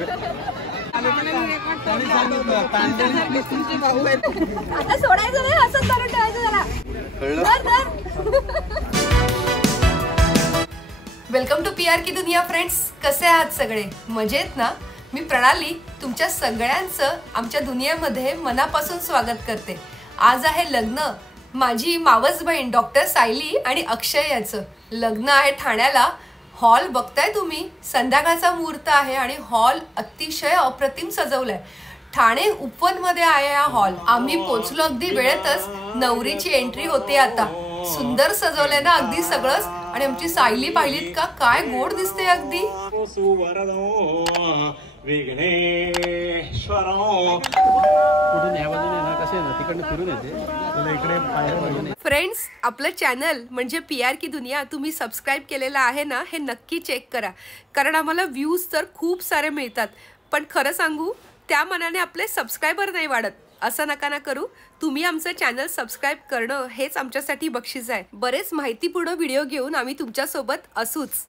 आता सोडायचं नाही, असंच चालू ठेवायचं जरा. वेलकम टू PR की दुनिया फ्रेंड्स. कसे आहात सगळे? मजेत ना? मी प्रणाली तुमच्या सगळ्यांचं आमच्या दुनियेमध्ये मनापासून स्वागत करते. आज आहे लग्न. माझी मावस बहीण डॉक्टर सायली आणि अक्षय याचं लग्न आहे ठाण्याला. हॉल बघताय तुम्ही, संध्याकाळचा मुहूर्त आहे आणि हॉल अतिशय अप्रतिम सजवलाय. ठाणे उपवनमध्ये आहे हा हॉल. आम्ही पोचलो अगदी वेळेतच. नवरीची एंट्री होते आता. सुंदर सजवलंय ना अगदी सगळंच. आणि आमची सायली पाहिलीत का? काय गोड दिसते अगदी. फ्रेंड्स, आपलं चॅनल म्हणजे PR की दुनिया तुम्ही सबस्क्राईब केलेलं आहे ना, हे नक्की चेक करा. कारण आम्हाला व्ह्यूज तर खूप सारे मिळतात, पण खरं सांगू त्या मनाने आपले सबस्क्रायबर नाही वाढत. असं नका ना करू. तुम्ही आमचं चॅनल सबस्क्राईब करणं हेच आमच्यासाठी बक्षीस आहे. बरेच माहितीपूर्ण व्हिडिओ घेऊन आम्ही तुमच्यासोबत असूच.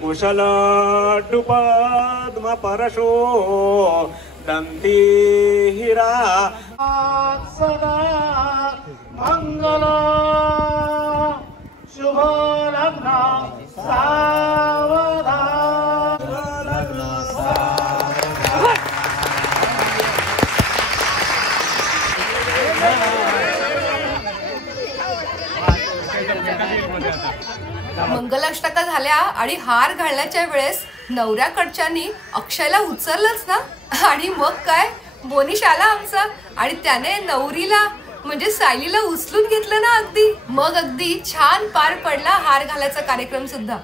कुशल पद्म परशो दंती हिरा सदा मंगल शुभ लग्न सावधान. मंगलाष्टका झाल्या आणि हार घालण्याच्या वेळेस नवऱ्याकडच्यानी अक्षयला उचललंच ना. आणि मग काय बोनिश आला आमचा आणि त्याने नवरीला म्हणजे सायलीला उचलून घेतलं ना अगदी. मग अगदी छान पार पडला हार घालायचा कार्यक्रम सुद्धा.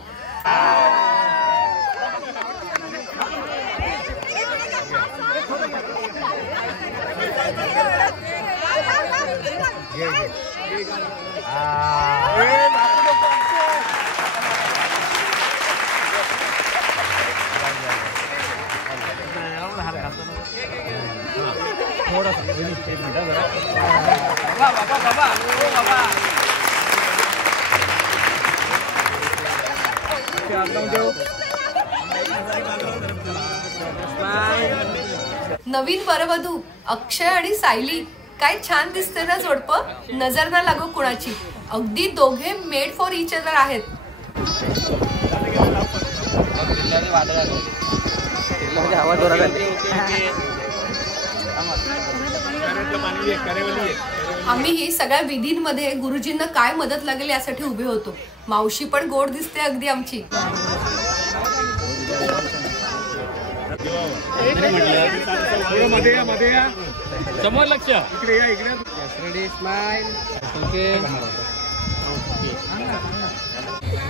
नवीन वरवधू अक्षय आणि सायली काय छान दिसते ना जोडपं. नजर ना लागो कुणाची. अगदी दोघे मेड फॉर इच अदर आहेत. आम्ही सगळ्या विधींमध्ये गुरुजींना काय मदत लागेल यासाठी उभे होतो. मावशी पण गोड दिसते अगदी आमची. समोर लक्ष इकडे या, इकडे.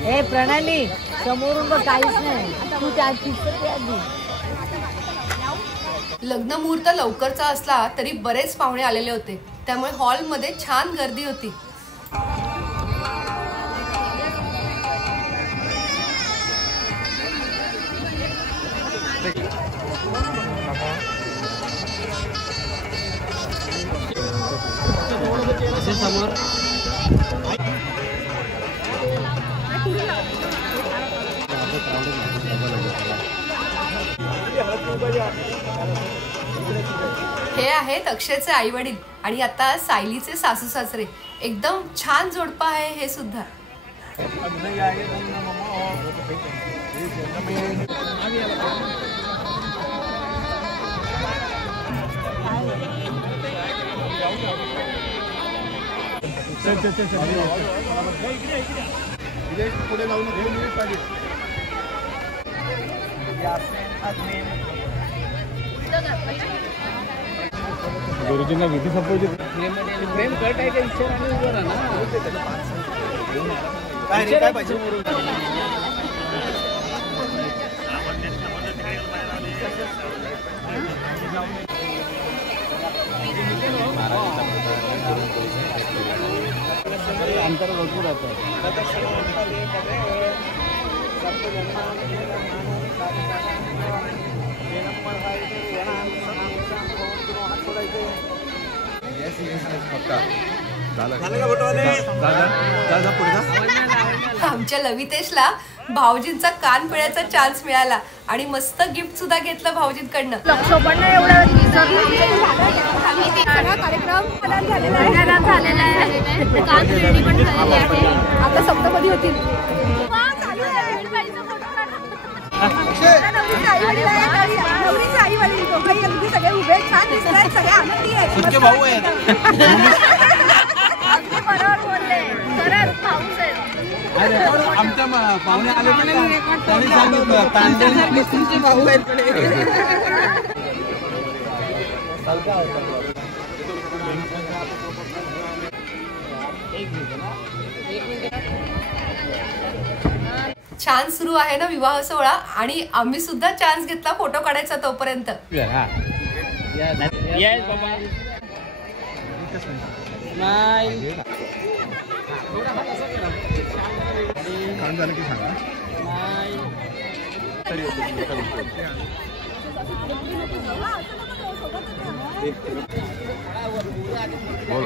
हे प्रणाली समोरून पण काहीच नाही. तू त्याची लग्न मुहूर्त लवकरचा असला तरी बरेच पाहुणे आलेले होते. त्यामुळे हॉलमध्ये छान गर्दी होती. हे आहेत अक्षयचे आई वडील आणि आता सायलीचे सासू सासरे. एकदम छान जोडपं आहे हे सुद्धा. पुढे लावून गुरुजींना विधी संपवायची. प्रेम कट आहे का इच्छा आणि उभं राहा ना. काय पाहिजे जातं. आमच्या लवितेशला भाऊजींचा कान पिळायचा चान्स मिळाला आणि मस्त गिफ्ट सुद्धा घेतलं भाऊजींकडनं. कार्यक्रम झालेला आहे. कान रेडी पण झालेली आहे. आता सप्तपदी होतील. नवरीचे आई वडील दोघंही अगदी सगळे उभे छान दिसत आहेत. सगळे आनंदी आहेत. भाऊ आहेत. बरोबर बोलले. खरंच भाऊच आहेत. आमच्या पाहुणे आले त्यांनी सांगितलं तांडणी तुमचे भाऊ आहेत. छान सुरू आहे ना विवाह सोहळा आणि आम्ही सुद्धा चान्स घेतला फोटो काढायचा तोपर्यंत.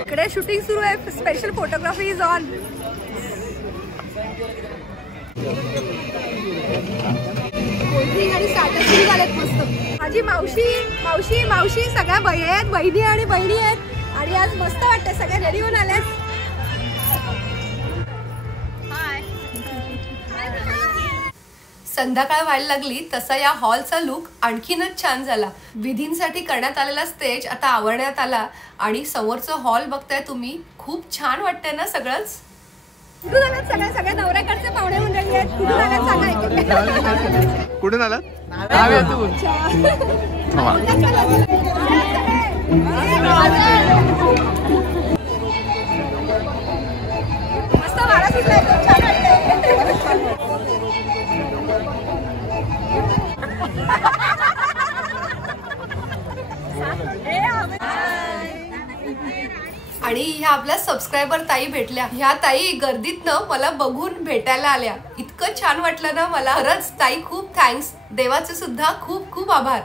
इकडे शूटिंग सुरू आहे. Special photography is on. माझी मावशी मावशी मावशी सगळ्या बहिणी आणि बहिणी आहेत आणि आज मस्त वाटतं. सगळ्या रेडी होऊन आल्यात. संध्याकाळ व्हायला लागली तसा या हॉलचा लुक आणखीनच छान झाला. विधींसाठी करण्यात आलेला स्टेज आता आवरण्यात आला आणि समोरचं हॉल बघताय तुम्ही. खूप छान वाटतंय ना सगळंच. कुठून आलात सगळ्या नवऱ्याकडचे पाहुणे मंडळी आहेत. कुठून आलात सांगा. कुठून आलात? मस्त वारा सुटलाय. छान वाटतंय. आणि ह्या आपल्या सबस्क्रायबर ताई भेटल्या. ह्या ताई गर्दीतनं मला बघून भेटायला आल्या. इतकं छान वाटलं ना मला. खरंच ताई खूप थँक्स. देवाचे सुद्धा खूप खूप आभार.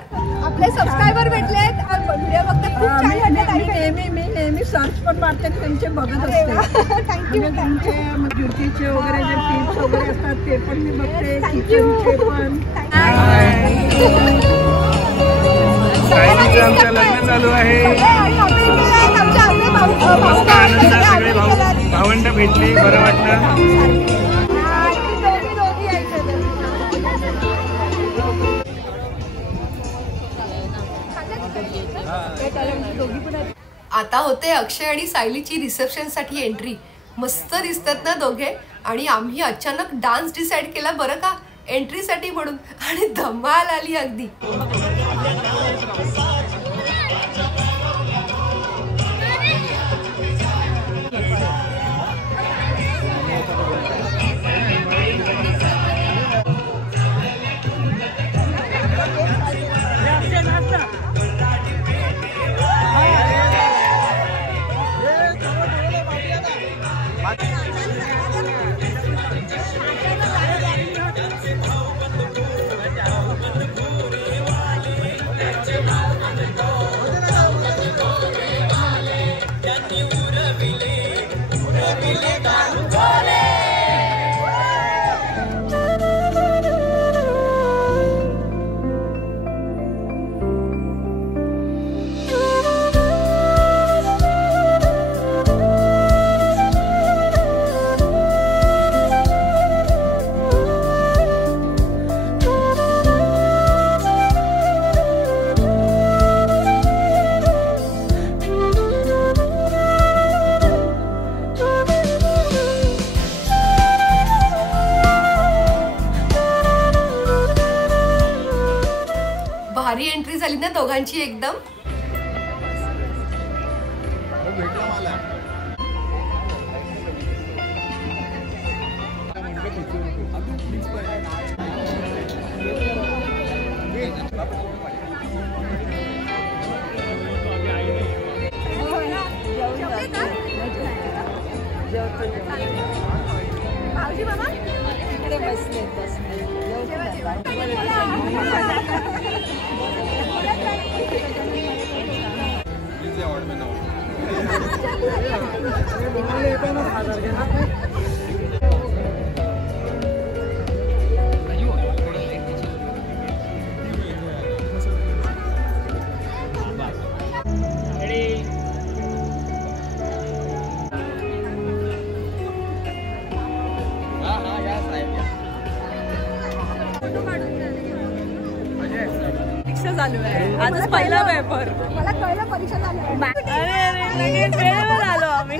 आपले सबस्क्रायबर भेटलेत. व्हिडिओ बघतात खूप छान वाटतं. मी नेहमी सर्च पण मारते त्यांचे बघत असते. थँक्यू. त्यांचे ब्युटीचे वगैरे जे टिप्स वगैरे असतात ते पण मी बघते. किचनचे पण. आमचं लग्न चालू आहे. सगळे भावंड भेटले. बरं वाटलं. आता होते अक्षय आणि सायलीची रिसेप्शन साठी एंट्री. मस्त दिसतात ना दोघे. आणि आम्ही अचानक डान्स डिसाइड केला बरं का एंट्री साठी म्हणून आणि धमाल आली अगदी. भारी एंट्री झाली ना दोघांची एकदम. जेवले का? चालू आहे आजच पहिला पेपर. मला कळलं परीक्षा चालू आहे. वेळेवर आलो आम्ही.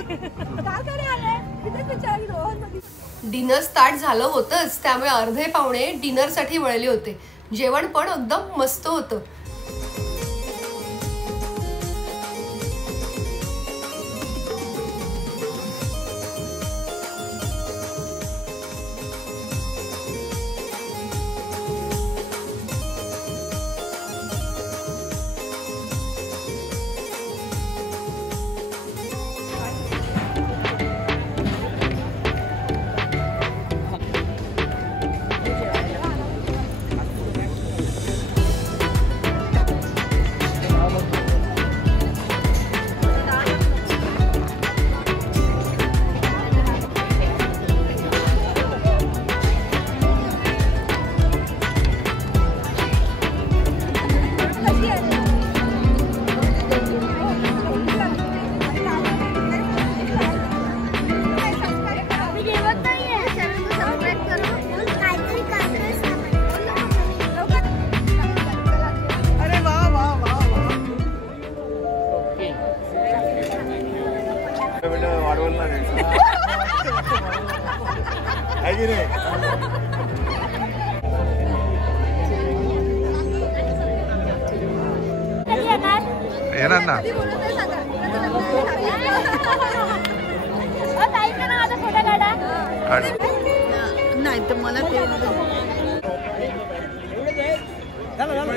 डिनर स्टार्ट झालं होतंच, त्यामुळे अर्धे पाहुणे डिनर साठी वळले होते. जेवण पण एकदम मस्त होतं. येणार ना. नाही तर मला ते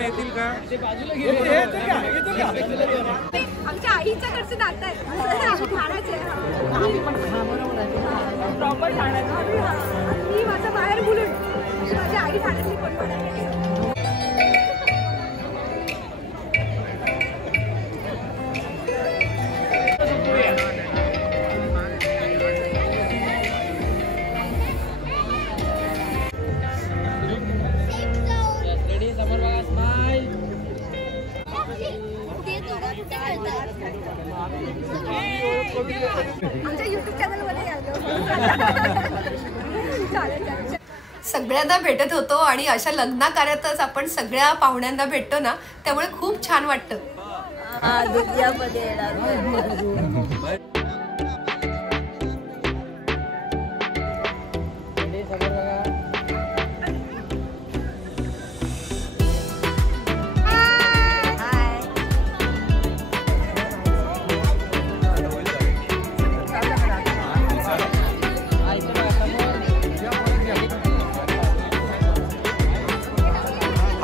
येतील का? आमच्या आईच्या कडचे नातं आहे. प्रॉपर ठाण्यात. मी माझं बाहेर बोलून माझी आई ठाण्यातली कोण म्हणाली. आमच्या युट्यूब चॅनलमध्ये सगळ्यांना भेटत होतो आणि अशा लग्न कार्यातच आपण सगळ्या पाहुण्यांना भेटतो ना, त्यामुळे खूप छान वाटतं.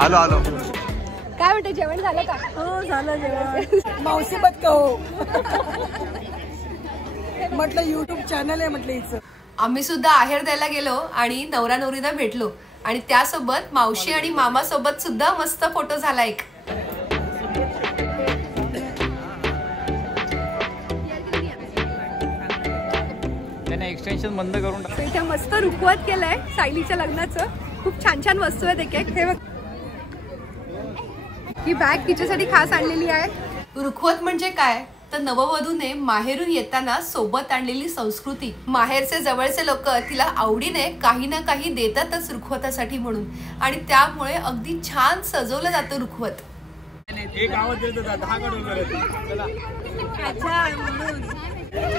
आलो आलो. काय म्हणते, जेवण झालं का? हो झालं जेवण. मावशी बत का हो म्हटलं युट्यूब चॅनल आहे म्हटलं हिचं. आम्ही सुद्धा आहेर द्यायला गेलो आणि नवरा नवरीला भेटलो आणि त्यासोबत मावशी आणि मामा सोबत सुद्धा मस्त फोटो झाला एक. त्याने एक्सटेन्शन बंद करून टाकलं. इथे मस्त रुखवत केलंय सायलीच्या लग्नाचं. खूप छान छान वस्तू आहेत. एक हे बघ, ही बॅग तिच्यासाठी खास आणलेली आहे. रुखवत म्हणजे काय तर नववधूने माहेरून येताना सोबत आणलेली संस्कृती. माहेरचे जवळचे लोक तिला आवडीने काही ना काही देतातच रुखवतासाठी म्हणून, आणि त्यामुळे अगदी छान सजवलं जातं रुखवत. एक आवाज देत होता 10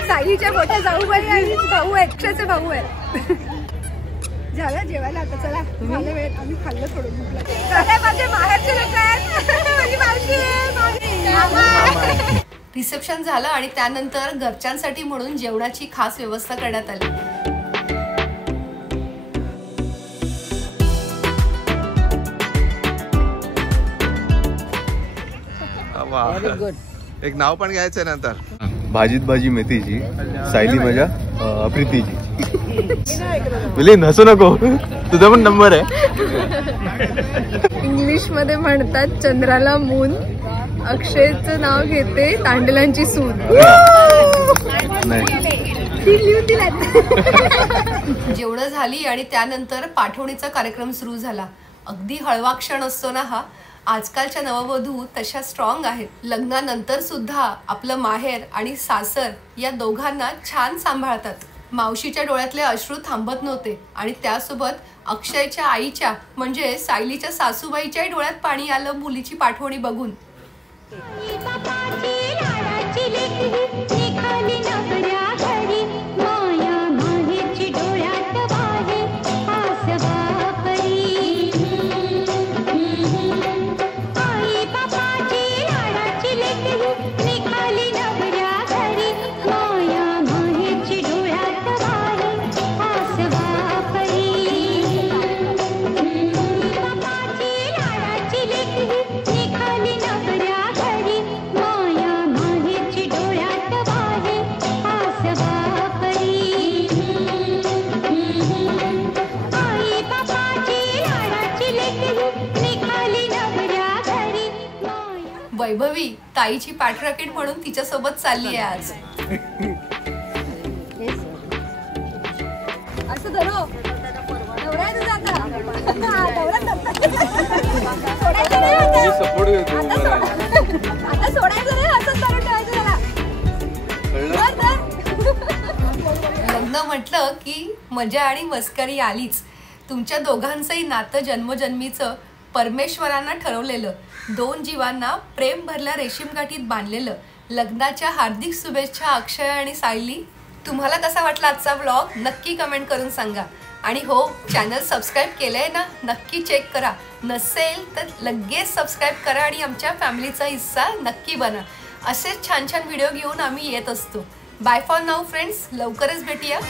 सायलीच्या मोठ्या जाऊबाई आणि भाऊ आहेत, अक्षयचे भाऊ आहेत. झालं जेवायला आता, चला झालं वेळ. आम्ही खाल्लं थोडं भूक लागली. चला माझे माहेरचे लोक आहेत, माझी मावशी. रिसेप्शन झालं आणि त्यानंतर घरच्यांसाठी म्हणून जेवणाची खास व्यवस्था करण्यात आली. एक नाव पण घ्यायचंय नंतर. भाजीत भाजी मेथीची, सायली माझ्या प्रीतीची. मिलिंद हसू नको, तुझा पण नंबर आहे. इंग्लिश मध्ये म्हणतात चंद्राला मून. अक्षयचं नाव घेते तांडलांची सून. जेवढं झाली आणि त्यानंतर पाठवणीचा कार्यक्रम सुरू झाला. अगदी हळवा क्षण असतो ना हा. आजकालच्या नववधू तशा स्ट्रॉंग आहेत. लग्नानंतर सुद्धा आपलं माहेर आणि सासर या दोघांना छान सांभाळतात. मावशीच्या डोळ्यातले अश्रू थांबत नव्हते आणि त्यासोबत अक्षयच्या आईच्या म्हणजे सायलीच्या सासूबाईच्याही डोळ्यात पाणी आलं मुलीची पाठवणी बघून. वैभवी ताईची पाठराखीण म्हणून तिच्या सोबत चालली आहे आज. असं धरो नवरा आहे तुझा आता. आता सोडायचं नाही, असंच धरून ठेवायचं त्याला. लग्न म्हटलं की मजा आणि मस्करी आलीच. तुमच्या दोघांचंही नातं जन्मजन्मीचं परमेश्वरांना ठरवलेलं, दोन जीवांना प्रेम भरल्या रेशीम गाठीत बांधलेलं. लग्नाच्या हार्दिक शुभेच्छा अक्षय आणि सायली. तुम्हाला कसा वाटला आजचा व्लॉग नक्की कमेंट करून सांगा. आणि हो, चॅनल सबस्क्राईब केलंय ना, नक्की चेक करा. नसेल तर लगेच सबस्क्राईब करा आणि आमच्या फॅमिलीचा हिस्सा नक्की बना. असेच छान छान व्हिडिओ घेऊन आम्ही येत असतो. बाय फॉर नाऊ फ्रेंड्स, लवकरच भेटूया.